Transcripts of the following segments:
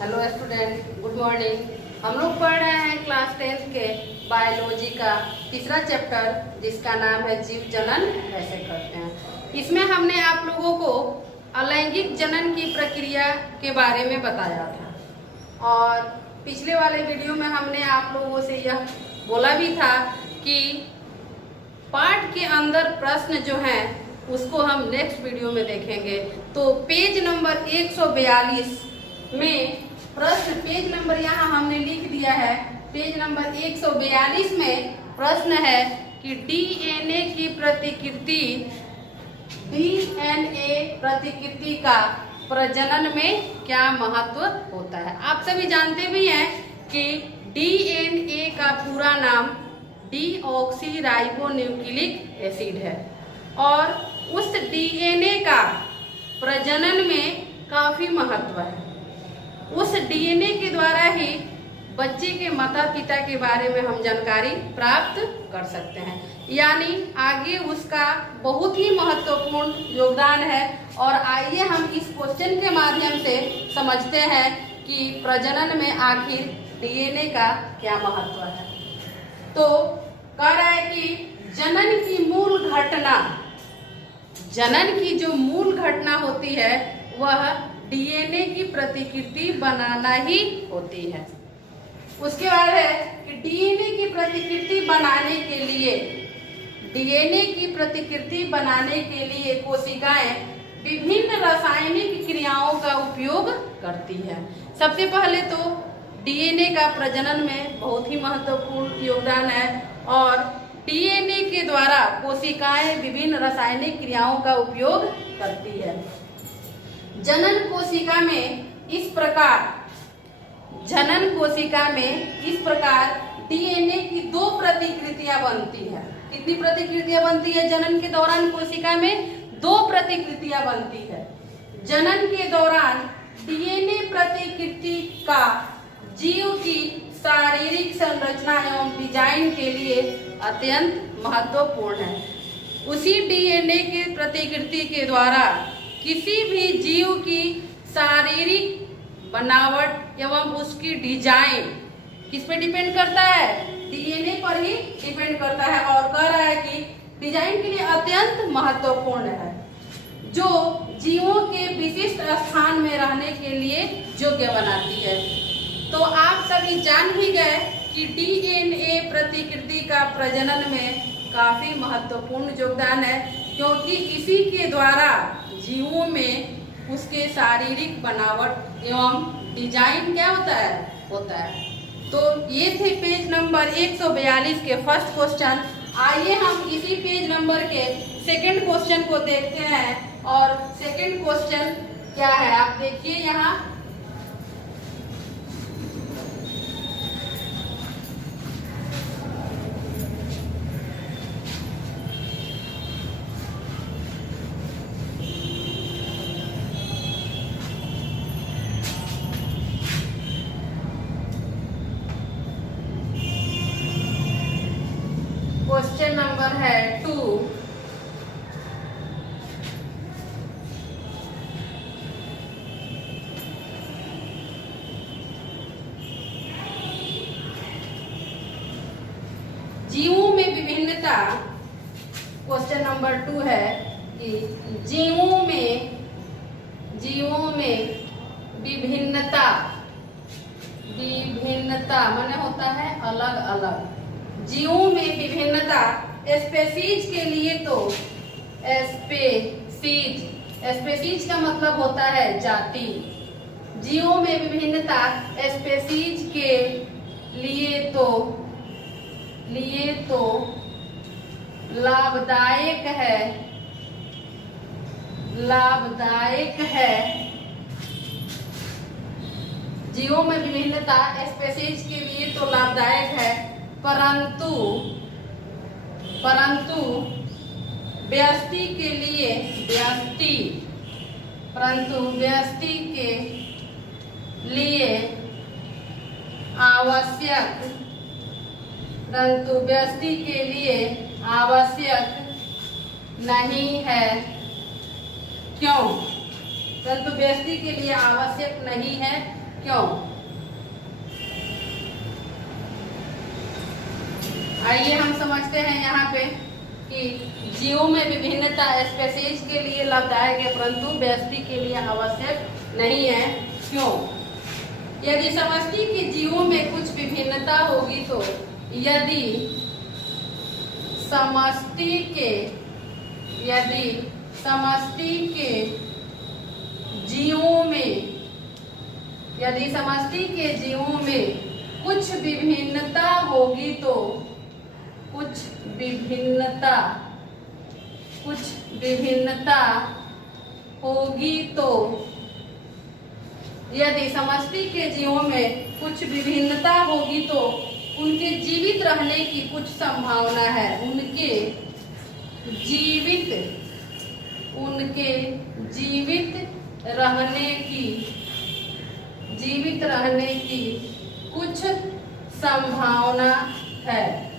Hello student, good morning. हम लोग पढ़ रहे हैं क्लास 10th के बायोलॉजी का तीसरा चैप्टर, जिसका नाम है जीव जनन कैसे करते हैं। इसमें हमने आप लोगों को अलैंगिक जनन की प्रक्रिया के बारे में बताया था और पिछले वाले वीडियो में हमने आप लोगों से यह बोला भी था कि पाठ के अंदर प्रश्न जो हैं उसको हम नेक्स्ट वीडियो में देखेंगे। तो पेज नंबर 142 में प्रश्न, पेज नंबर यहाँ हमने लिख दिया है। पेज नंबर 142 में प्रश्न है कि डीएनए प्रतिकृति का प्रजनन में क्या महत्व होता है। आप सभी जानते भी हैं कि डीएनए का पूरा नाम डीऑक्सीराइबोन्यूक्लिक एसिड है और उस डीएनए का प्रजनन में काफी महत्व है। उस डीएनए के द्वारा ही बच्चे के माता पिता के बारे में हम जानकारी प्राप्त कर सकते हैं, यानी आगे उसका बहुत ही महत्वपूर्ण योगदान है। और आइए हम इस क्वेश्चन के माध्यम से समझते हैं कि प्रजनन में आखिर डीएनए का क्या महत्व है। तो कह रहा है कि जनन की जो मूल घटना होती है वह डीएनए की प्रतिकृति बनाना ही होती है। उसके बाद है कि डीएनए की प्रतिकृति बनाने के लिए कोशिकाएं विभिन्न रासायनिक क्रियाओं का उपयोग करती है। सबसे पहले तो डीएनए का प्रजनन में बहुत ही महत्वपूर्ण योगदान है और डीएनए के द्वारा कोशिकाएं विभिन्न रासायनिक क्रियाओं का उपयोग करती है। जनन कोशिका में इस प्रकार डीएनए की दो प्रतिकृतियां बनती है। कितनी प्रतिकृतियां बनती है जनन के दौरान? कोशिका में दो प्रतिकृतियां बनती है। जनन के दौरान डीएनए प्रतिकृति का जीव की शारीरिक संरचना एवं डिजाइन के लिए अत्यंत महत्वपूर्ण है। उसी डीएनए की प्रतिकृति के द्वारा किसी भी जीव की शारीरिक बनावट एवं उसकी डिजाइन किस पे डिपेंड करता है? डीएनए पर ही डिपेंड करता है और कह रहा है कि डिजाइन के लिए अत्यंत महत्वपूर्ण है, जो जीवों के विशिष्ट स्थान में रहने के लिए योग्य बनाती है। तो आप सभी जान ही गए कि डीएनए प्रतिकृति का प्रजनन में काफी महत्वपूर्ण योगदान है, क्योंकि इसी के द्वारा जीवों में उसके शारीरिक बनावट एवं डिजाइन क्या होता है। तो ये थे पेज नंबर 142 के फर्स्ट क्वेश्चन। आइए हम इसी पेज नंबर के सेकंड क्वेश्चन को देखते हैं। और सेकंड क्वेश्चन क्या है आप देखिए यहाँ। क्वेश्चन नंबर है 2। जीवों में विभिन्नता। क्वेश्चन नंबर 2 है कि जीवों में विभिन्नता माने होता है अलग अलग। जीवों में विभिन्नता स्पेसीज के लिए तो स्पेसीज का मतलब होता है जाति। जीवों में विभिन्नता स्पेसीज के लिए तो लाभदायक है। जीवों में विभिन्नता स्पेसीज के लिए तो लाभदायक है, परंतु व्यष्टि के लिए आवश्यक नहीं है। क्यों? परंतु व्यष्टि के लिए आवश्यक नहीं है क्यों? आइए हम समझते हैं यहाँ पे कि जीवों में विभिन्नता स्पीशीज के लिए लाभदायक है परंतु व्यष्टि के लिए आवश्यक नहीं है। क्यों? यदि समष्टि के जीवों में कुछ विभिन्नता होगी तो यदि समष्टि के जीवों में कुछ विभिन्नता होगी तो यदि समष्टि के जीवों में कुछ विभिन्नता होगी तो उनके जीवित रहने की कुछ संभावना है। उनके जीवित रहने की कुछ संभावना है।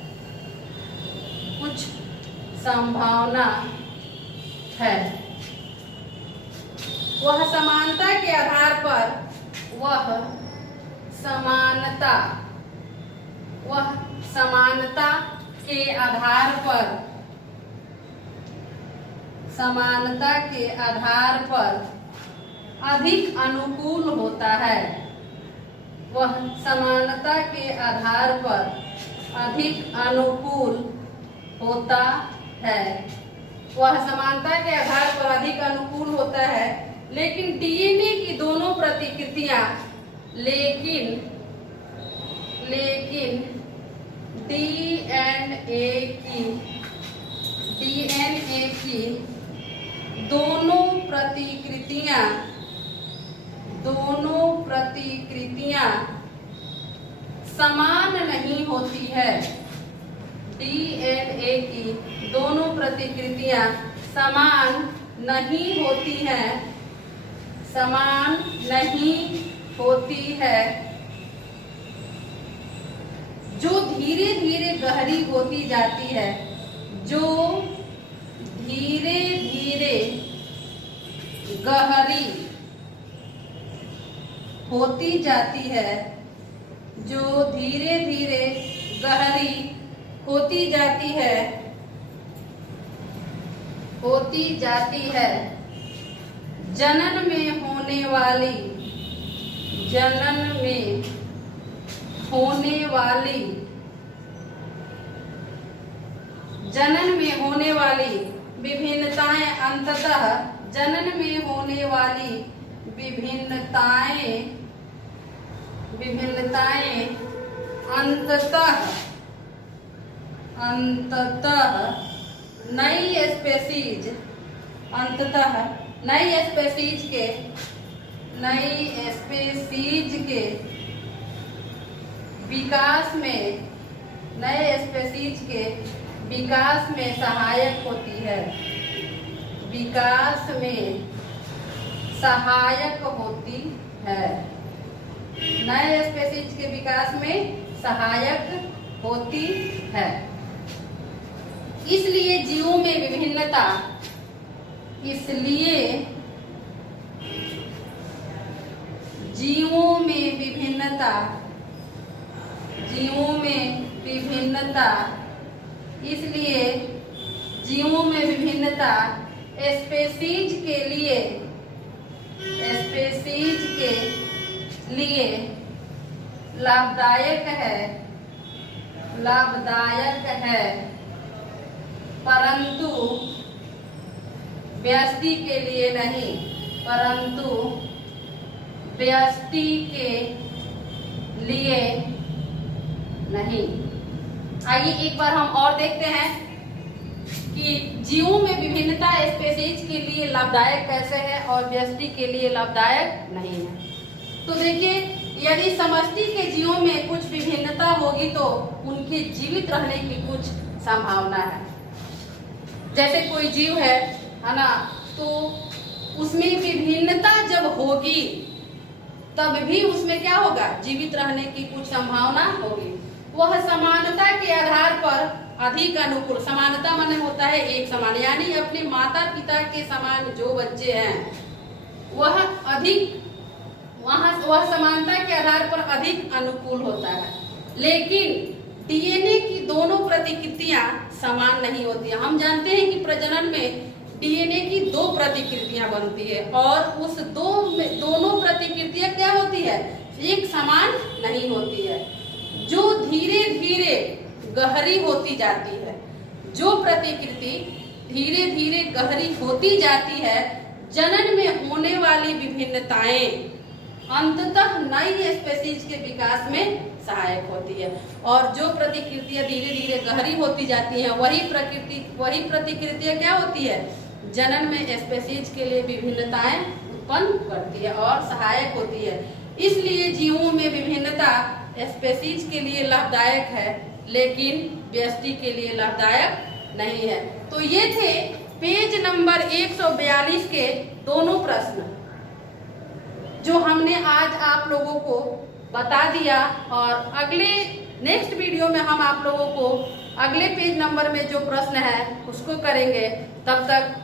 वह समानता के आधार पर अधिक अनुकूल होता है। वह समानता के आधार पर अधिक अनुकूल होता है। लेकिन डीएनए की दोनों प्रतिकृतियां डीएनए की दोनों प्रतिकृतियां समान नहीं होती है। डीएनए की दोनों प्रतिकृतियां समान नहीं होती है जो धीरे धीरे गहरी होती जाती है। जनन में होने वाली विभिन्नताएं अंततः नई स्पीशीज के विकास में सहायक होती है। नए स्पीशीज के विकास में सहायक होती है। इसलिए जीवों में विभिन्नता स्पीशीज के लिए लाभदायक है परंतु व्यष्टि के लिए नहीं। आइए एक बार हम और देखते हैं कि जीवों में विभिन्नता स्पीशीज के लिए लाभदायक कैसे है और व्यष्टि के लिए लाभदायक नहीं है। तो देखिए, यदि समष्टि के जीवों में कुछ विभिन्नता होगी तो उनके जीवित रहने की कुछ संभावना है। जैसे कोई जीव है ना, तो उसमें विभिन्नता जब होगी तब भी उसमें क्या होगा, जीवित रहने की कुछ संभावना होगी। वह समानता के आधार पर अधिक अनुकूल, समानता माने होता है एक समान, यानी अपने माता पिता के समान जो बच्चे हैं वह अधिक वह समानता के आधार पर अधिक अनुकूल होता है। लेकिन डीएनए की दोनों प्रतिकृतियां समान नहीं होती है। हम जानते हैं कि प्रजनन में डीएनए की 2 प्रतिकृतियां बनती है और उस दोनों प्रतिकृतियां क्या होती है, एक समान नहीं होती है, जो धीरे धीरे गहरी होती जाती है। जो प्रतिकृति धीरे धीरे गहरी होती जाती है, जनन में होने वाली विभिन्नताएं अंततः नई स्पीशीज के विकास में सहायक होती है। और जो प्रतिकृतियां धीरे धीरे गहरी होती जाती हैं, वही प्रतिकृतियां क्या होती है, जनन में स्पीशीज के लिए विभिन्नताएं उत्पन्न करती है और सहायक होती है। इसलिए जीवों में विभिन्नता स्पीशीज के लिए लाभदायक है, लेकिन व्यष्टि के लिए लाभदायक नहीं है। तो ये थे पेज नंबर 142 के दोनों प्रश्न जो हमने आज आप लोगों को बता दिया। और अगले नेक्स्ट वीडियो में हम आप लोगों को अगले पेज नंबर में जो प्रश्न है उसको करेंगे। तब तक